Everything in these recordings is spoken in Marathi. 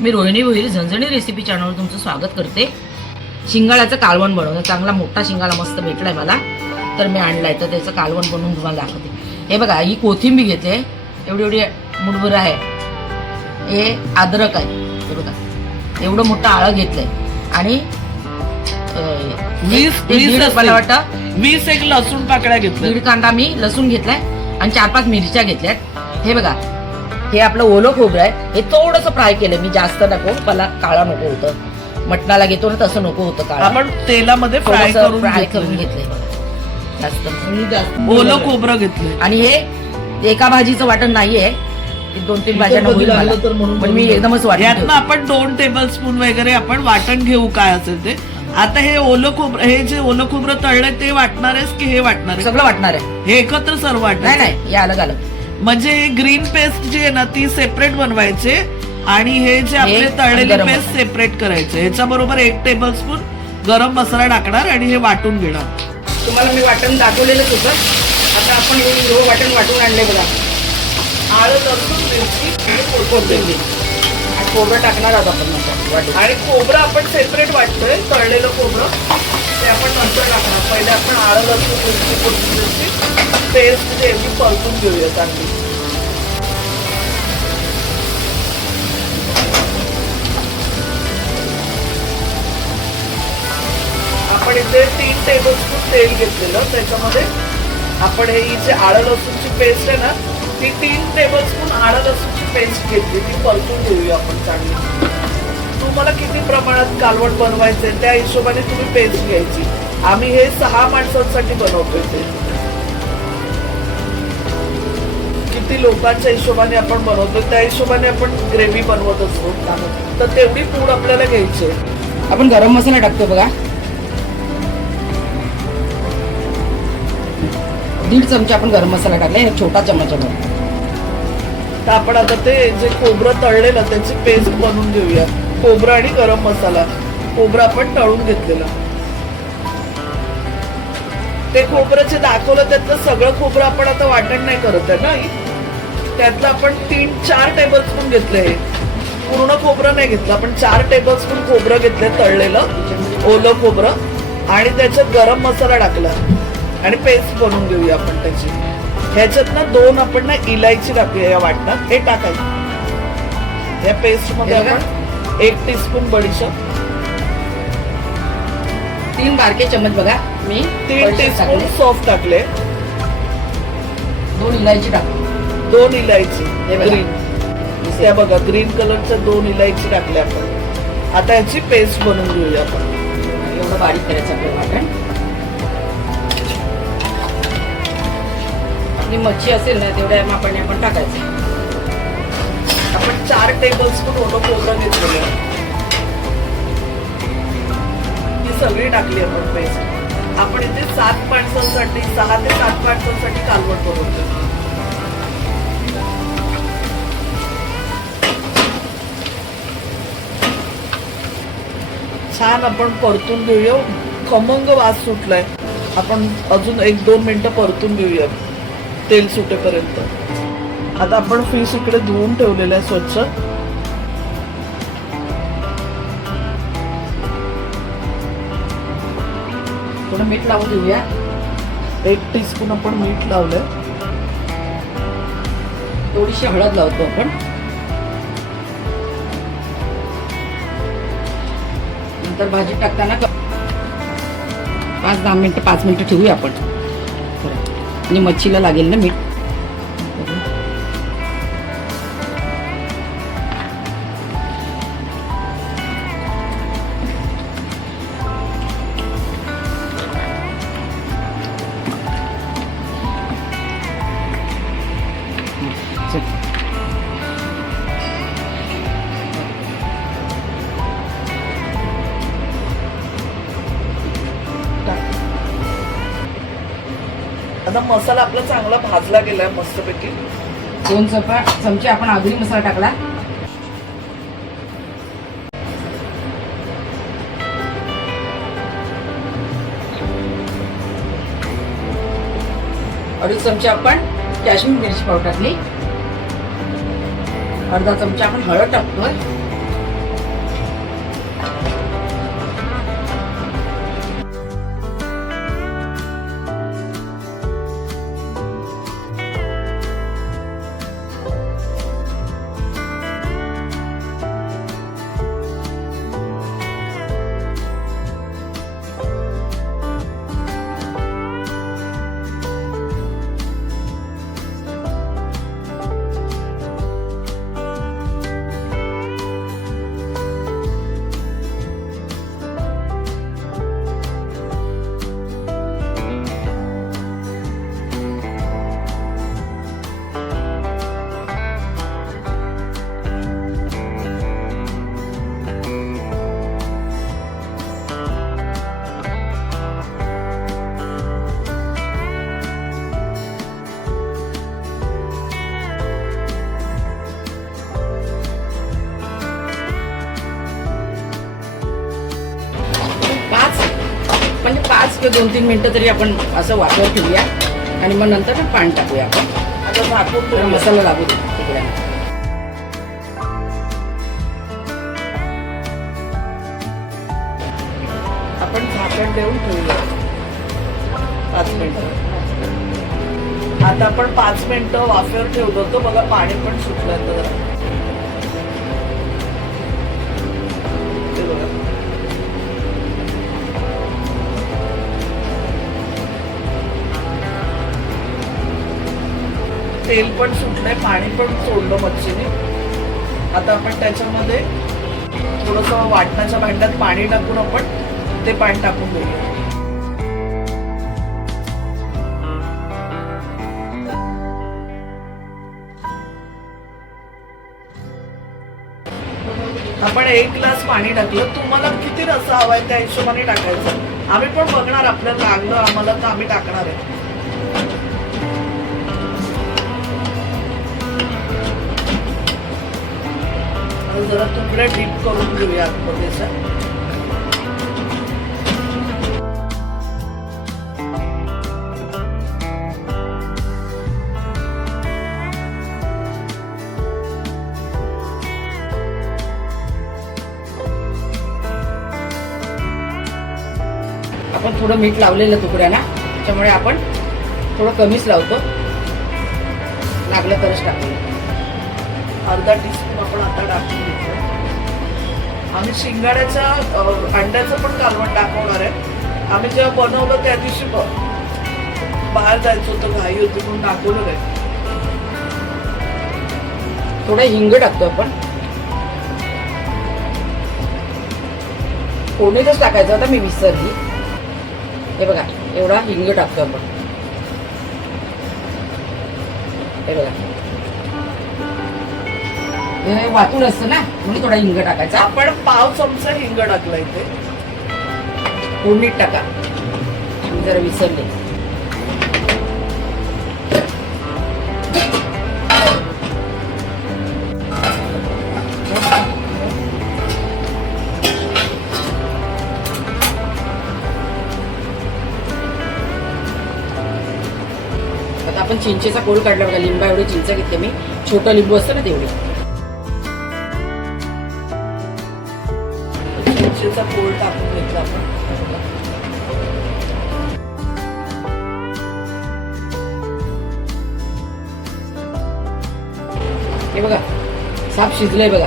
मी रोहिणी भोईर झणझणी रेसिपी चॅनलवर तुमचं स्वागत करते। शिंगाळ्याचं कालवण बनवणं, चांगला मोठा शिंगाळा मस्त भेटलाय मला, तर मी आणलाय, तर त्याचं कालवण बनवून तुम्हाला दाखवते। हे बघा, ही कोथिंबीर घेते, एवढी एवढी मुठभर आहे। हे अद्रक आहे, हे बघा एवढं मोठं आळं घेतलंय आणि 20 एक लसूण पाकळ्या घेतल्या, 1.5 कांदा मी लसूण घेतलाय आणि 4-5 मिरच्या घेतल्यात। हे बघा, हे आपलं ओलं खोबरं आहे, हे थोडंसं फ्राय केलं मी, जास्त नको, मला काळा नको होतं, मटणाला घेतो ना तसं नको होतं काळा, आपण तेलामध्ये फ्राय करून घेतलंय जास्त ओलं खोबरं घेतलंय। आणि हे एका भाजीचं वाटण नाहीये, 2-3 भाज्यांना होईल मला, पण मी एकदमच वाटण यातनं आपण 2 टेबलस्पून वगैरे आपण वाटण घेऊ, काय असेल ते। आता हे ओलं खोबरं, हे जे ओलं खोबरं तळलंय ते वाटणार आहेस की हे वाटणार आहे? सगळं वाटणार आहे, हे एकत्र सर्व वाटणार? नाही, हे अलग अलग, म्हणजे हे ग्रीन पेस्ट जी आहे ना ती सेपरेट बनवायचे आणि हे जे आपले तळलेले पेस्ट सेपरेट करायचे। ह्याच्या बरोबर 1 टेबलस्पून गरम मसाला टाकणार आणि हे वाटून घेणार। तुम्हाला मी वाटण दाखवलेलंच होतं, आता आपण हे वाटण वाटून आणले बघा, आलं, लसूण, मिरची आणि कोथिंबीर आणि खोबरं टाकणार आहोत आपण नंतर वाटून। आणि खोबरं आपण सेपरेट वाटतोय, तळलेलं खोबरं ते आपण नंतर टाकणार। पहिले आपण आलं, लसूण, मिरची, कोथिंबीरची पेस्ट जी आहे ती परतून घेऊया चांगली। आपण इथे 3 टेबलस्पून तेल घेतलेलं, त्याच्यामध्ये आपण हे जे आलं लसूणची पेस्ट आहे ना ती 3 टेबलस्पून आलं लसूणची पेस्ट घेतली, ती परतून घेऊया आपण चांगली। तुम्हाला किती प्रमाणात कालवण बनवायचे त्या हिशोबाने तुम्ही पेस्ट घ्यायची। आम्ही हे 6 माणसांसाठी बनवतोय, ते किती लोकांच्या हिशोबाने आपण बनवतो त्या हिशोबाने आपण ग्रेव्ही बनवत असतो, तर तेवढी पूड आपल्याला घ्यायची। आपण गरम मसाला टाकतो बघा, 1.5 चमचा आपण गरम मसाला टाकलाय, एक छोटा चमचा भर। तर आपण आता ते जे खोबरं तळलेलं त्याची पेस्ट बनवून घेऊया। खोबरं आणि गरम मसाला, खोबरं आपण तळून घेतलेलं, ते खोबरं जे दाखवलं त्यातलं सगळं खोबरं आपण आता वाटण नाही करत आहे ना, त्यातलं आपण 3-4 टेबलस्पून घेतले। पूर्ण खोबरं नाही घेतलं आपण, 4 टेबलस्पून खोबरं घेतले तळलेलं ओलं खोबरं, आणि त्याच्यात गरम मसाला टाकला आणि पेस्ट बनवून घेऊया आपण त्याची। ह्याच्यात ना 2 आपण ना इलायची टाकूया या वाटणात, हे टाकायचं या पेस्ट मध्ये। आपण 1 टीस्पून बडीशेप, 3 बारके चमच बघा, मी 3 टीस्पून सौंफ टाकले, 2 इलायची टाकली, 2 इलायची ग्रीन, या बघा ग्रीन कलरच्या 2 इलायची टाकल्या आपण। आता याची पेस्ट बनवून घेऊया आपण। एवढं बारीक करायचं आपलं वाटण। आपली मच्छी असेल ना तेवढ्या मापाने आपण टाकायचं। आपण 4 टेबलस्पून ओलं खोबरं घेतलेलं, ती सगळी टाकली आपण पेस्ट। आपण इथे 7 माणसांसाठी, 6 ते 7 माणसांसाठी कालवण बनवतो। छान आपण परतून घेऊया, खमंग वास सुटलाय, आपण अजून 1-2 मिनिटं परतून घेऊया तेल सुटेपर्यंत। आता आपण फिश इकडे धुवून ठेवलेलं आहे स्वच्छ, थोडं मीठ लावून देऊया, 1 टीस्पून आपण मीठ लावलंय, थोडीशी हळद लावतो आपण, नंतर भाजी टाकताना 5-10 मिनिटं 5 मिनिटं ठेवूया आपण, म्हणजे मच्छीला लागेल ना मीठ। आता मसाला आपला चांगला भाजला गेलाय मस्तपैकी। 2 चमचे आपण आगरी मसाला टाकला, अडीच चमचे आपण काश्मीरी मिरची पावडर टाकली, अर्धा चमचा आपण हळद टाकतोय, किंवा 2-3 मिनिटं तरी आपण असं वाफेवर ठेवूया आणि मग नंतर ना पाणी टाकूया आपण. आता झाकून तर ठेवूया. मसाला लागू दे तिकडे. आपण झाकण देऊन ठेवूया 5 मिनिटं. आता आपण 5 मिनिटं वाफेवर ठेवलं होतं बघा, पाणी पण सुटलं जरा. ते बघा. तेल पण सुटलंय, पाणी पण सोडलं मच्छीने. आता आपण त्याच्यामध्ये थोडस वाटणाच्या भांड्यात पाणी टाकून आपण ते पाणी टाकून देऊया. आपण 1 ग्लास पाणी टाकलं. तुम्हाला किती रस्सा हवाय त्या हिशोबाने टाकायचं. आम्ही पण बघणार, आपल्याला लागलं आम्हाला तर आम्ही टाकणार आहे. आता जरा तुकडे डीप करून घेऊया आतमध्येच्या. आपण थोडं मीठ लावलेलं तुकड्याला, त्याच्यामुळे आपण थोडं कमीच लावतो, लागलं तरच टाकूया. अर्धा टीस्पून आपण आता टाकून घेतलं. आम्ही शिंगाड्याच्या अंड्याचं पण कालवण टाकवणार आहे. आम्ही जेव्हा बनवलं त्या दिवशी बाहेर जायचं होतं, घाई होती म्हणून टाकवलं नाही. थोडं हिंग टाकतो आपण. फोडणीतच टाकायचं होता, मी विसरली. हे बघा, एवढा हिंग टाकतो आपण. हे बघा, हे वाटून असतं ना म्हणून थोडा हिंग टाकायचा. आपण पाव चमचा हिंग टाकला इथे. फोडणीत टाका, मी जरा विसरले. आता आपण चिंचेचा कोळ काढला बघा. लिंबा एवढी चिंच घेतली मी, छोटं लिंबू असतं ना तेवढे. चिंचेचा कोळ टाकून घेतला आपण. हे बघा, साप शिजलंय बघा.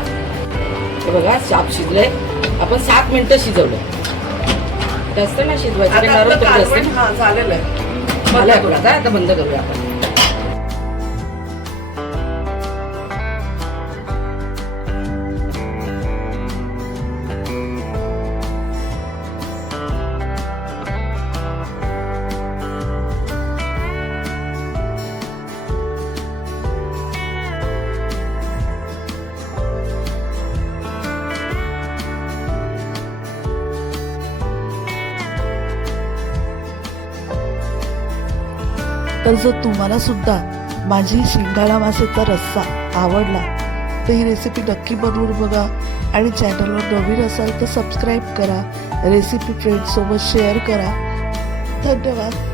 हे बघा, साप शिजलंय. आपण 7 मिनिटं शिजवलं. जास्त ना शिजवायचं, आता नरम आपलं तर जास्त कालवण नाही. झालेलं आहे. मला करू आता बंद करूया आपण. तर जर तुम्हाला सुद्धा माझी शिंगाडा मासेचा रस्सा आवडला तर ही रेसिपी नक्की बनवून बघा आणि चॅनलवर नवीन असाल तर सबस्क्राईब करा. रेसिपी फ्रेंड्ससोबत शेअर करा. धन्यवाद.